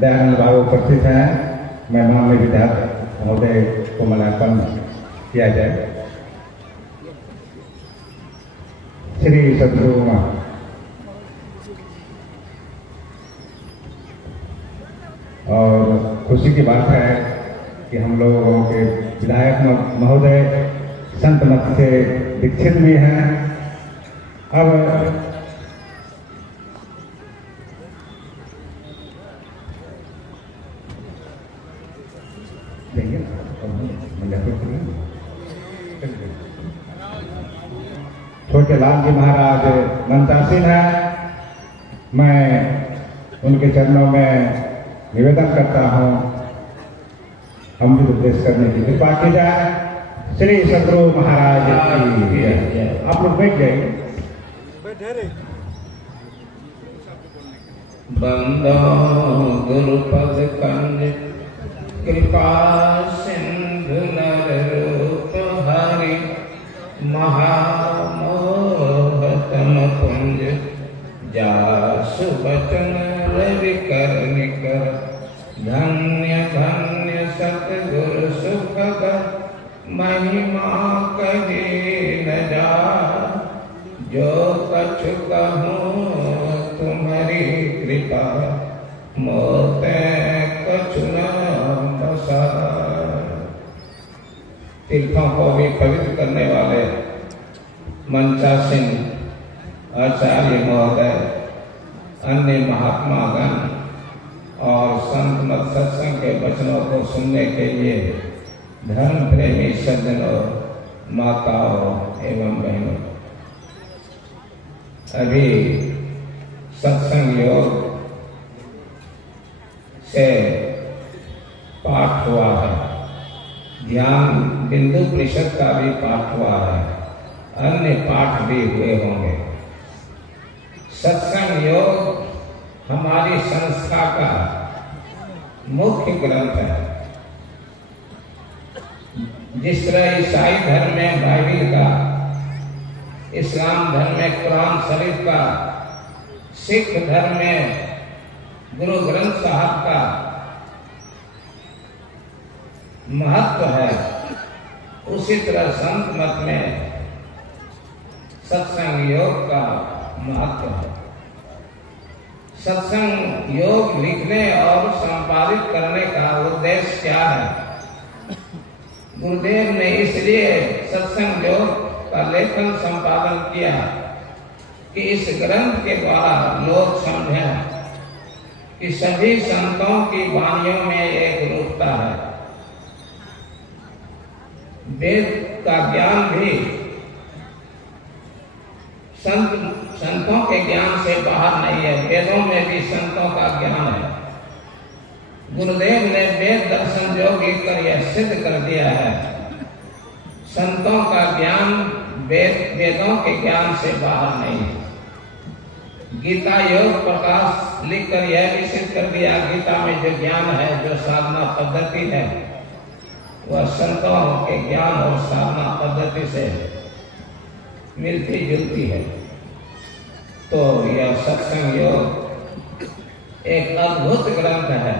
दयानंद बाबू उपस्थित हैं। मैं माननीय विधायक महोदय को माल्यार्पण किया जाए। श्री सदगुरु और खुशी की बात है कि हम लोगों के विधायक महोदय संत मत से दीक्षित भी हैं। अब छोटे लाल जी महाराज मंत्रासीन है। मैं उनके चरणों में निवेदन करता हूँ हम भी उपदेश करने की कृपा की जाए। श्री सदगुरु महाराज की जय। आप लोग बैठ जाइए। बंदो गुरुपद कंज कृपा सिंधु नर रूप हरि महामोहतम पुंज जासु बचन रवि कर निकर धन्य धन्य सतगुरु सुखद महिमा कही न जा जो कछु कहूँ तुम्हारी कृपा मोते कछु न बसा। तीर्थों को भी पवित्र करने वाले मंचासीन आचार्य महोदय, अन्य महात्मागण और संत मत सत्संग के वचनों को सुनने के लिए धर्म प्रेमी सज्जनों, माताओं एवं बहनों, अभी सत्संग योग से पाठ हुआ है। ध्यान बिंदु परिषद का भी पाठ हुआ है। अन्य पाठ भी हुए होंगे। सत्संग योग हमारी संस्था का मुख्य ग्रंथ है। जिस तरह ईसाई धर्म में बाइबिल का, इस्लाम धर्म में कुरान शरीफ का, सिख धर्म में गुरु ग्रंथ साहब का महत्व है, उसी तरह संत मत में सत्संग योग का महत्व है। सत्संग योग लिखने और संपादित करने का उद्देश्य क्या है? गुरुदेव ने इसलिए सत्संग योग का लेखन संपादन किया कि इस ग्रंथ के द्वारा लोग समझें कि सभी संतों की वाणियों में एक रूपता है। वेद का ज्ञान भी संतों के ज्ञान से बाहर नहीं है। वेदों में भी संतों का ज्ञान है। गुरुदेव ने वेद दर्शन योग कर यह सिद्ध कर दिया है। संतों का ज्ञान वेदों के ज्ञान से बाहर नहीं है। गीता योग प्रकाश लिखकर यह भी सिद्ध कर दिया, गीता में जो ज्ञान है, जो साधना पद्धति है, वह संतों के ज्ञान और साधना पद्धति से मिलती जुलती है। तो यह सत्संग योग एक अद्भुत ग्रंथ है।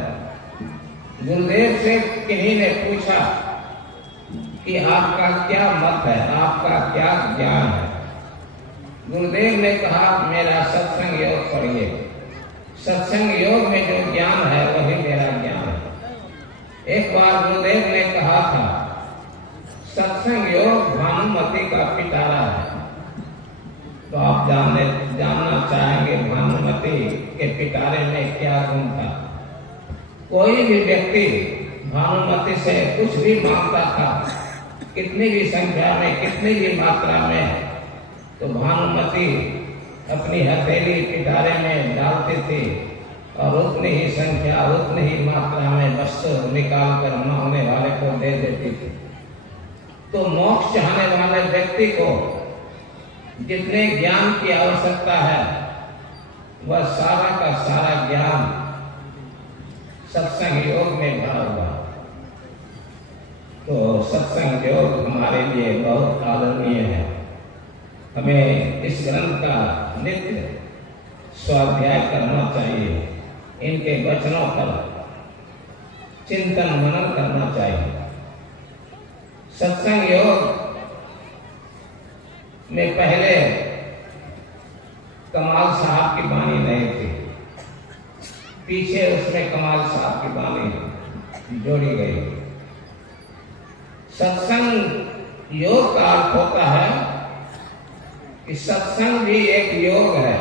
गुरुदेव से किन्हीं ने पूछा कि आपका क्या मत है, आपका क्या ज्ञान है? गुरुदेव ने कहा मेरा सत्संग योग पढ़िए। सत्संग योग में जो ज्ञान है वही मेरा ज्ञान है। एक बार गुरुदेव ने कहा था सत्संग योग भानुमति का पिटारा है। तो आप जानना चाहेंगे भानुमति के पिटारे में क्या गुण था? कोई भी व्यक्ति भानुमति से कुछ भी मांगता था, कितनी भी संख्या में, कितनी भी मात्रा में, तो भानुमति अपनी हथेली पिटारे में डालती थी और उतनी ही संख्या, उतनी ही मात्रा में वस्तु निकाल कर मांगने वाले को दे देती थी। तो मोक्ष चाहने वाले व्यक्ति को जितने ज्ञान की आवश्यकता है वह सारा का सारा ज्ञान सत्संग योग में भरा हुआ। तो सत्संग योग हमारे लिए बहुत आदरणीय है। हमें इस ग्रंथ का नित्य स्वाध्याय करना चाहिए। इनके वचनों पर चिंतन मनन करना चाहिए। सत्संग योग में पहले कमाल साहब की वाणी नहीं थी, पीछे उसमें कमाल साहब की वाणी जोड़ी गई। सत्संग योग का अर्थ होता है कि सत्संग भी एक योग है।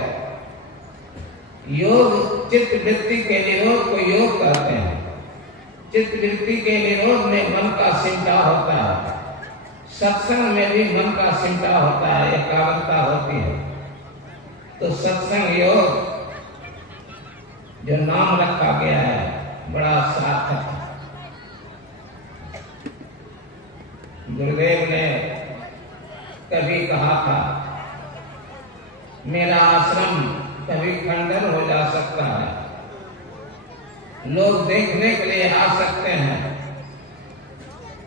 योग चित्त वृत्ति के निरोध को योग कहते हैं। चित्त वृत्ति के निरोध में मन का सिमटा होता है। सत्संग में भी मन का सिमटा होता है, एकाग्रता होती है। तो सत्संग योग जो नाम रखा गया है बड़ा सार्थक है। गुरुदेव ने कभी कहा था, मेरा आश्रम कभी खंडन हो जा सकता है, लोग देखने के लिए आ सकते हैं,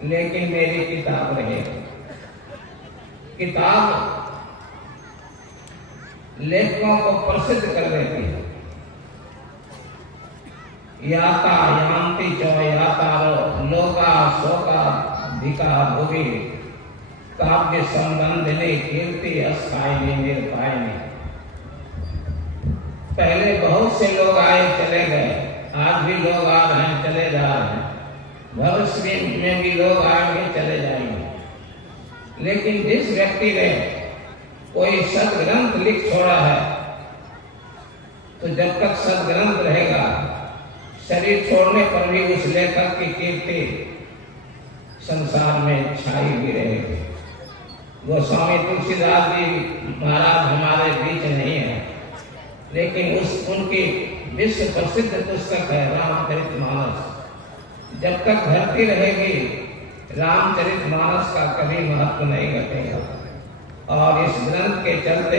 लेकिन मेरी किताब रहेगी। किताब लेखकों को प्रसिद्ध कर देती है। याता यान्ति च यातारो लोका शोका धिका भुवि काव्य संबंधिनी कीर्ति अस्थायिनी निर्पायिनी। पहले बहुत से लोग आए चले गए, आज भी लोग आ रहे हैं, चले जा रहे हैं, भविष्य में भी लोग आएंगे चले जाएंगे। लेकिन जिस व्यक्ति ने कोई सदग्रंथ लिख छोड़ा है, तो जब तक सदग्रंथ रहेगा, शरीर छोड़ने पर भी उस लेखक की कीर्ति संसार में छाई हुई रहेगी। गोस्वामी तुलसीदास जी महाराज हमारे बीच नहीं है, लेकिन उनकी विश्व प्रसिद्ध पुस्तक है रामचरितमानस। जब तक धरती रहेगी, रामचरितमानस का कभी महत्व नहीं घटेगा। और इस ग्रंथ के चलते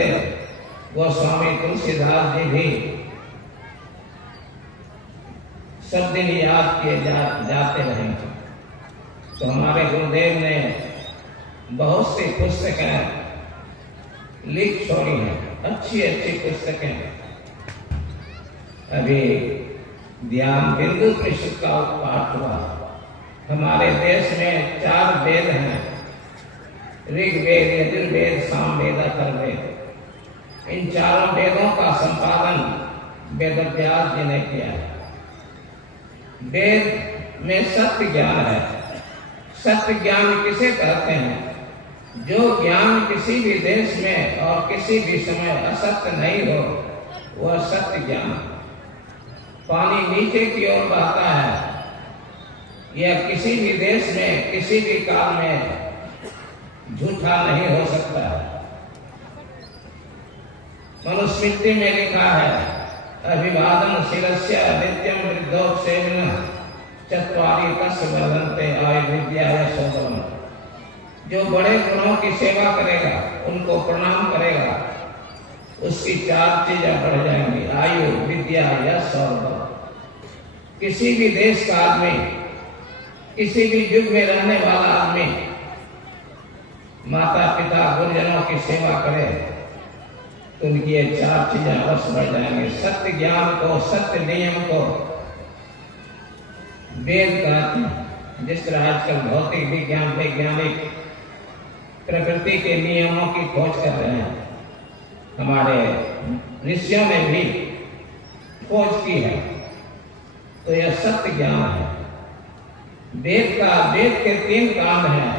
गोस्वामी तुलसीदास जी भी सब दिन याद किए जाते रहेंगे। तो हमारे गुरुदेव ने बहुत सी पुस्तकें लिख छोड़ी हैं, अच्छी अच्छी पुस्तकें। अभी ध्यान बिंदु परिषद का पाठ हुआ। हमारे देश में 4 वेद हैं, ऋग्वेद, यजुर्वेद, सामवेद, अथर्ववेद। इन चारों वेदों का संपादन वेदव्यास जी ने किया है। वेद में सत्य ज्ञान है। सत्य ज्ञान किसे कहते हैं? जो ज्ञान किसी भी देश में और किसी भी समय असत्य नहीं हो, वह सत्य ज्ञान। पानी नीचे की ओर बहता है, यह किसी भी देश में किसी भी काल में झूठा नहीं हो सकता है। मनुस्मृति में लिखा है, अभिवादन शिरस्य नित्यम वृद्धोक्षेम चत्वारि तस्य वर्धन्ते आयुर्विद्या यशोधर्म। जो बड़े गुणों की सेवा करेगा, उनको प्रणाम करेगा, उसकी 4 चीजें बढ़ जाएंगी, आयु, विद्या, यश और बल। किसी भी देश का आदमी, किसी भी युग में रहने वाला आदमी माता पिता गुरुजनों की सेवा करे तो उनकी ये 4 चीजें अवश्य बढ़ जाएंगे। सत्य ज्ञान को, सत्य नियम को वेद कहते हैं। जिस तरह आजकल भौतिक विज्ञान वैज्ञानिक प्रकृति के नियमों की खोज कर रहे हैं, हमारे ऋषियों ने भी खोज की है, तो यह सत्य ज्ञान है। वेद के 3 कांड हैं,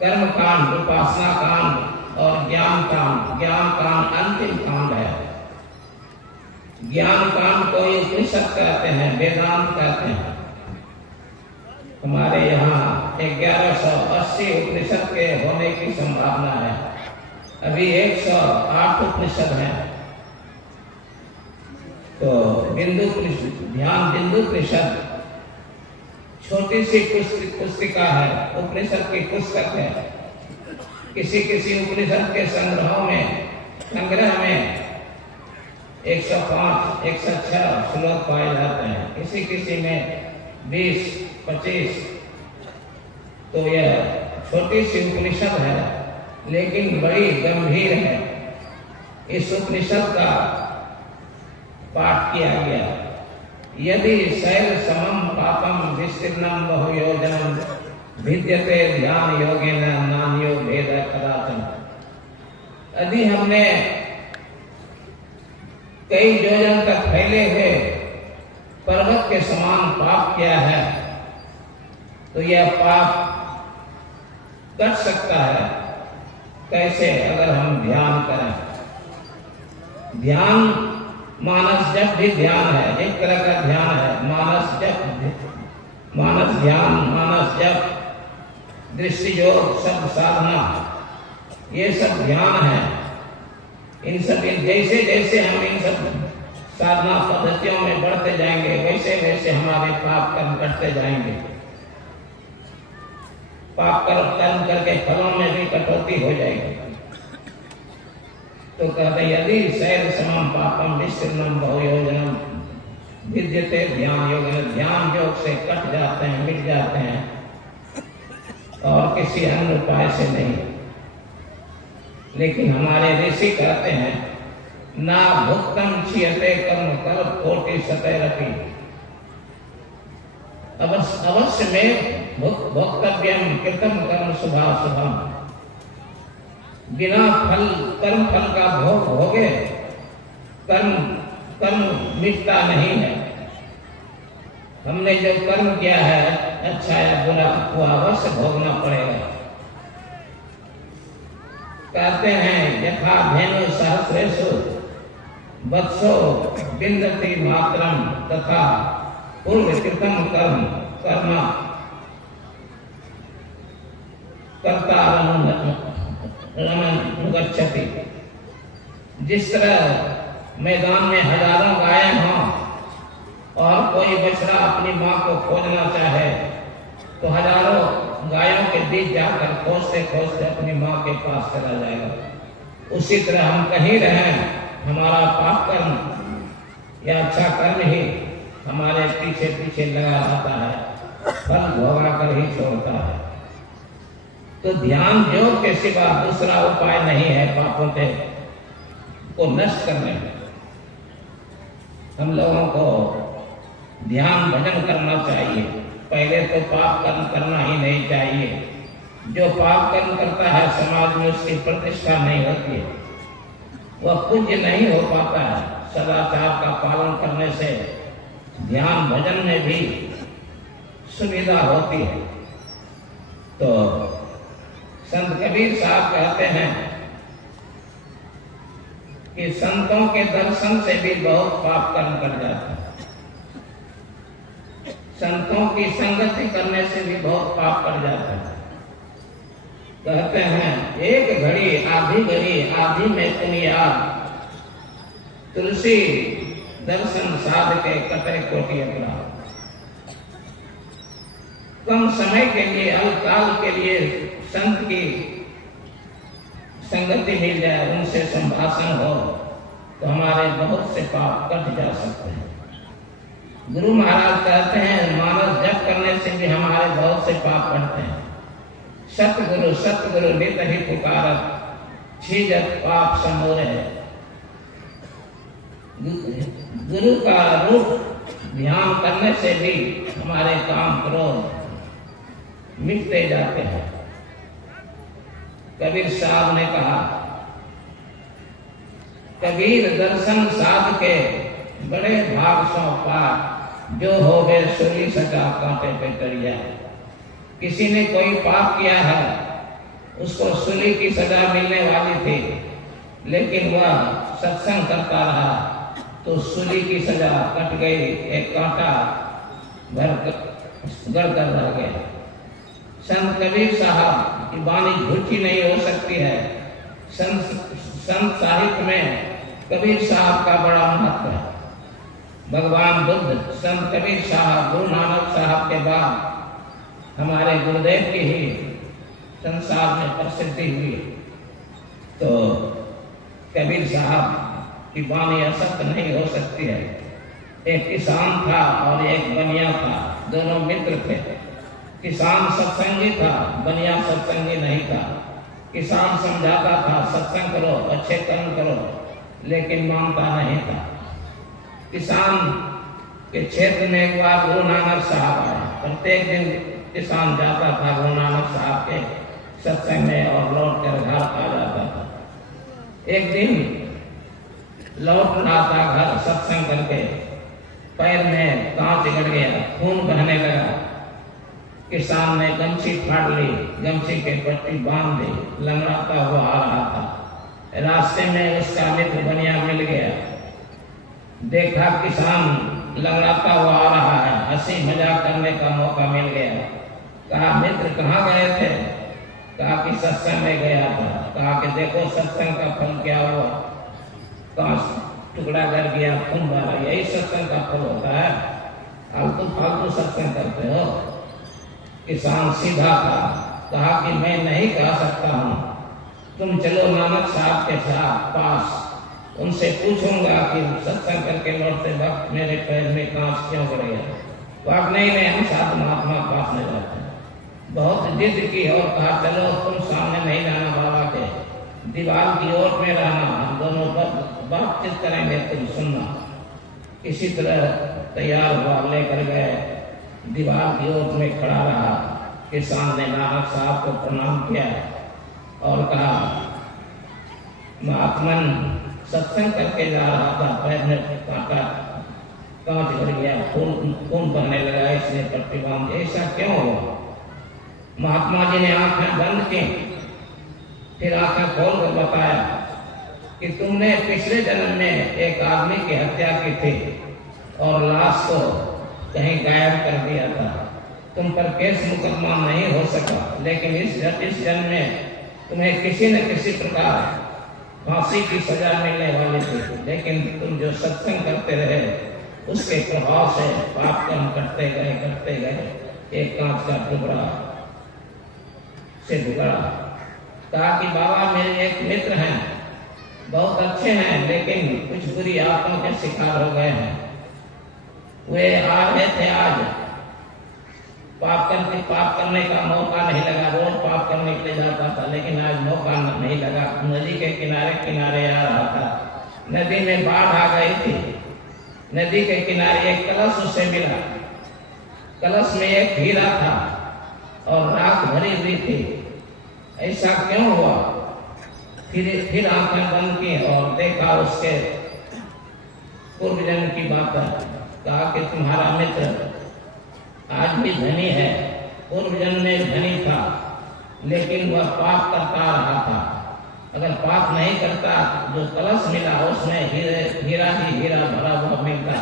कर्म कांड, उपासना कांड और ज्ञान कांड। ज्ञान कांड अंतिम कांड है। ज्ञान कांड को उपनिषद कहते हैं, वेदांत कहते हैं। हमारे यहाँ 1180 उपनिषद के होने की संभावना है। अभी 108 उपनिषद हैं। तो ध्यान बिंदु परिषद छोटी सी पुस्तिका है, उपनिषद की पुस्तक है। किसी किसी उपनिषद के संग्रह में 105, 106 श्लोक पाए जाते हैं, किसी किसी में 20, 25। तो यह छोटी सी उपनिषद है, लेकिन बड़ी गंभीर है। इस उपनिषद का पाठ किया गया। यदि शैल समम पापम विस्तीर्णम बहुयोजनम भिद्यते ध्यान योगेन नान्यो भेद कदाचन। यदि हमने कई योजन तक फैले हुए पर्वत के समान पाप किया है तो यह पाप कट सकता है। कैसे? अगर हम ध्यान करें। ध्यान मानस जप भी ध्यान है, एक तरह का ध्यान है। मानस जप, मानस ध्यान, मानस जप, दृष्टि योग, सब साधना, ये सब ध्यान है। इन सब जैसे जैसे हम इन सब साधना पद्धतियों में बढ़ते जाएंगे वैसे वैसे हमारे पाप कर्म करते जाएंगे। पाप कर्म करके फलों में भी कटौती हो जाएगी। तो कहते यदि शैल समम पापम विस्तीर्णम बहुयोजनम विद्यते ध्यान योग, ध्यान योग से कट जाते हैं, मिट जाते हैं और किसी अन्य उपाय से नहीं। लेकिन हमारे ऋषि कहते हैं ना भुक्तम क्षीयते कर्म कर कोटि सतैरपि। अवश्य में भोक्तव्यम कृतम कर्म शुभाशुभम। बिना फल कर्म फल का भोग भोगे कर्म मिटता नहीं है। हमने जो कर्म किया है अच्छा या बुरा वो अवश्य भोगना पड़ेगा। कहते हैं यथा धेनु सहस्रेषु वत्सो विन्दति मात्रम तथा पूर्व कृतम कर्म कर्मा कर्ता गच्छति। जिस तरह मैदान में हजारों गायें हों और कोई बछड़ा अपनी माँ को खोजना चाहे तो हजारों गायों के बीच जाकर खोजते खोजते अपनी माँ के पास चला जाएगा। उसी तरह हम कहीं रहें, हमारा पाप कर्म या अच्छा कर्म ही हमारे पीछे पीछे लगा रहता है, फल भोगा कर ही छोड़ता है। तो ध्यान योग के सिवा दूसरा उपाय नहीं है पापों को नष्ट करने में। हम लोगों को ध्यान भजन करना चाहिए। पहले तो पाप कर्म करना ही नहीं चाहिए। जो पाप कर्म करता है समाज में उसकी प्रतिष्ठा नहीं होती है, वह पूज्य नहीं हो पाता है। सदाचार का पालन करने से ध्यान भजन में भी सुविधा होती है। तो संत कबीर साहब कहते हैं कि संतों के दर्शन से भी बहुत पाप कर्म कर जाता है। संतों की संगति करने से भी बहुत पाप कर जाता है। कहते हैं एक घड़ी आधी में पुनियाद, तुलसी दर्शन साध के कटे कोटि अपराध। कम समय के लिए, अल्पकाल के लिए संत की संगति मिल जाए, उनसे संभाषण हो तो हमारे बहुत से पाप कट जा सकते हैं। गुरु महाराज कहते हैं मानस जप करने से भी हमारे बहुत से पाप कटते हैं। सतगुरु नित ही पुकारत, छीजत पाप समोरे। गुरु का रूप ध्यान करने से भी हमारे काम क्रोध मिटते जाते हैं। कबीर साहब ने कहा, कबीर दर्शन साध के बड़े भाग सौ पार, जो हो गए सूली सजा कांटे पे करिया। किसी ने कोई पाप किया है, उसको सूली की सजा मिलने वाली थी, लेकिन वह सत्संग करता रहा तो सूली की सजा कट गई, एक कांटा गड़ रह गया। संत कबीर साहब की वाणी झूठी नहीं हो सकती है। संत साहित्य में कबीर साहब का बड़ा महत्व है। भगवान बुद्ध, संत कबीर साहब, गुरु नानक साहब के बाद हमारे गुरुदेव की ही संसार में प्रसिद्धि हुई। तो कबीर साहब की वाणी असत्य नहीं हो सकती है। एक किसान था और एक बनिया था, दोनों मित्र थे। किसान सत्संगी था, बनिया सत्संगी नहीं था। किसान समझाता था सत्संग करो, अच्छे कर्म करो, लेकिन मानता नहीं था। किसान के क्षेत्र में एक बार गुरु नानक साहब आए। प्रत्येक दिन किसान जाता था गुरु नानक साहब के सत्संग में और लौट कर घर आ जाता था। एक दिन लौट रहा था घर सत्संग करके, पैर में कांच गड़ गया, खून बहने लगा। किसान ने गमछी फाड़ ली, गमछी के पट्टी बांध दी, लंगड़ाता हुआ आ रहा था। रास्ते में उसका मित्र बनिया मिल गया। देखा किसान लंगड़ाता हुआ आ रहा है, हंसी मजाक करने का मौका मिल गया। कहा मित्र कहाँ गए थे? कहा कि सत्संग में गया था। कहा कि देखो सत्संग का फल क्या हुआ, कांच टुकड़ा कर गया, खून बहा। यही सत्संग का फल होता है, फालतू फालतू सत्संग करते हो। किसान सीधा था, कहा कि मैं नहीं कह सकता हूँ, तुम चलो नानक साहब के साथ पास, उनसे पूछूंगा कि सत्संग करके लौटते वक्त मेरे पैर में कांच क्यों गड़ गया। कहा नहीं हम साधु महात्मा पास नहीं जाते। बहुत जिद की और कहा चलो तुम सामने नहीं जाना, बाबा के दीवार की ओर में रहना, हम दोनों पर बातचीत करेंगे, तुम सुनना। किसी तरह तैयार हुआ, लेकर गए, दीवार की ओर में खड़ा रहा। किसान ने नानक साहब को प्रणाम किया और कहा महात्मन सत्संग करके जा रहा था, पैर में कांटा कांच गड़ गया, खून बहने लगा, इसने पट्टी बांध। ऐसा क्यों हुआ? महात्मा जी ने आंखें बंद की, फिर आंखें खोल कर बताया कि तुमने पिछले जन्म में एक आदमी की हत्या की थी और लाश को कहीं गायब कर दिया था। तुम पर केस मुकदमा नहीं हो सका, लेकिन इस जन्म में तुम्हें किसी न किसी प्रकार फांसी की सजा मिलने वाली थी। लेकिन तुम जो सत्संग करते रहे, उसके प्रभाव से पाप कर्म करते गए। एक कांच का टुकड़ा से बिगड़ा। कहा कि बाबा मेरे एक मित्र हैं, बहुत अच्छे हैं, लेकिन कुछ बुरी आत्माओं के शिकार हो गए हैं। वे आ रहे थे आज, पाप करने का मौका नहीं लगा। रोज पाप करने के लिए जाता था, लेकिन आज मौका नहीं लगा। नदी के किनारे आ रहा था। नदी में बाढ़ आ गई थी। नदी के किनारे एक कलश उससे मिला। कलश में एक हीरा था और राख भरी हुई थी। ऐसा क्यों हुआ? फिर आंखें बंद की और देखा उसके पूर्व जन्म की बात। कहा कि तुम्हारा मित्र आज भी धनी है, पूर्व जन्म में धनी था, लेकिन वह पाप करता रहा था। अगर पाप नहीं करता, जो कलश मिला उसमें हीरा भरा हुआ मिलता।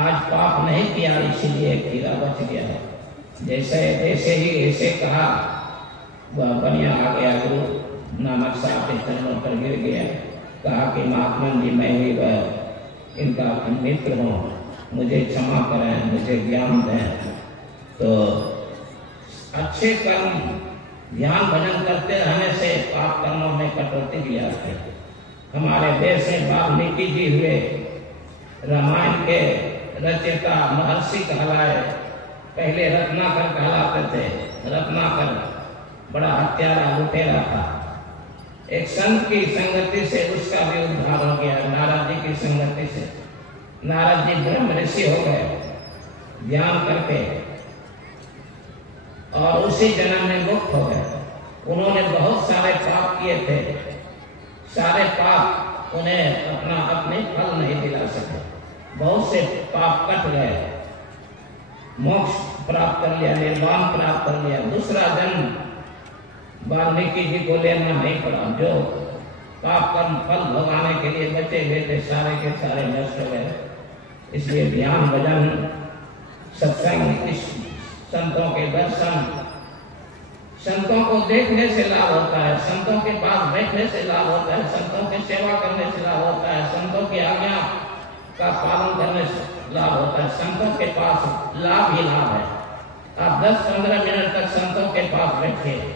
आज पाप नहीं किया, इसीलिए हीरा बच गया। जैसे ही ऐसे कहा, वह बनिया आ गया, गुरु नानक साहब के चरणों पर गिर गया। कहा कि महात्मा जी मैं ही वह इनका मित्र हूँ, मुझे क्षमा करें, मुझे ज्ञान दें। तो अच्छे कर्म ध्यान भजन करते रहने से पाप कर्मों में कटौती की जाती है। हमारे देश में वाल्मीकि जी हुए, रामायण के रचयिता महर्षि कहलाए। पहले रत्नाकर कहलाते थे। रत्नाकर बड़ा हत्यारा लुटेरा था। एक संत की संगति से उसका भी उद्धार हो गया। नारद जी की संगति से नारद जी ब्रह्म ऋषि हो गए ध्यान करके, और उसी जन्म में मुक्त हो गए। उन्होंने बहुत सारे पाप किए थे। सारे पाप उन्हें अपने फल नहीं दिला सके। बहुत से पाप कट गए, मोक्ष प्राप्त कर लिया, निर्वाण प्राप्त कर लिया। दूसरा जन्म वाल्मीकि जी को लेना नहीं पड़ा। जो पाप कर्म फल भोगाने के लिए बचे हुए थे, सारे के सारे नष्ट हो गए। इसलिए ध्यान भजन सत्संग, संतों के दर्शन, संतों को देखने से लाभ होता है, संतों के पास बैठने से लाभ होता है, संतों की सेवा करने से लाभ होता है, संतों की आज्ञा का पालन करने से लाभ होता है। संतों के पास लाभ ही लाभ है। आप 10-15 मिनट तक संतों के पास बैठिए,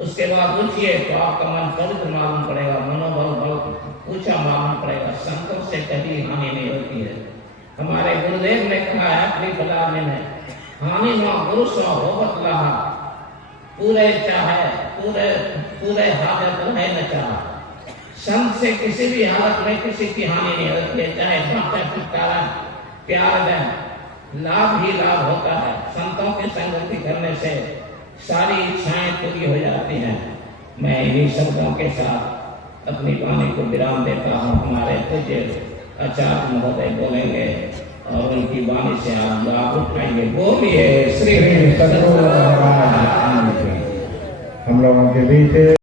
उसके बाद उठिए तो आपका मन पवित्र मालूम पड़ेगा, मनोबल बल ऊंचा मालूम पड़ेगा। संतों से कभी हानि नहीं होती है। हमारे गुरुदेव ने कहा है अपनी बलाने में, हानि न गुरु सो होवत लहा, पूरे चाहे पूरे हाजत रहे न चाह। संत से किसी भी हालत में किसी की हानि नहीं होती है, चाहे बाटा छुटकारा प्यार दें, लाभ ही लाभ होता है। संतों की संगति करने से सारी इच्छाएं पूरी हो जाती हैं। मैं इन्हीं शब्दों के साथ अपनी वाणी को विराम देता हूँ। हमारे पूज्य आचार्य महोदय बोलेंगे और उनकी वाणी से आप लाभ उठाएंगे। बोलिए श्री सद्गुरु महाराज। हम लोगों के बीच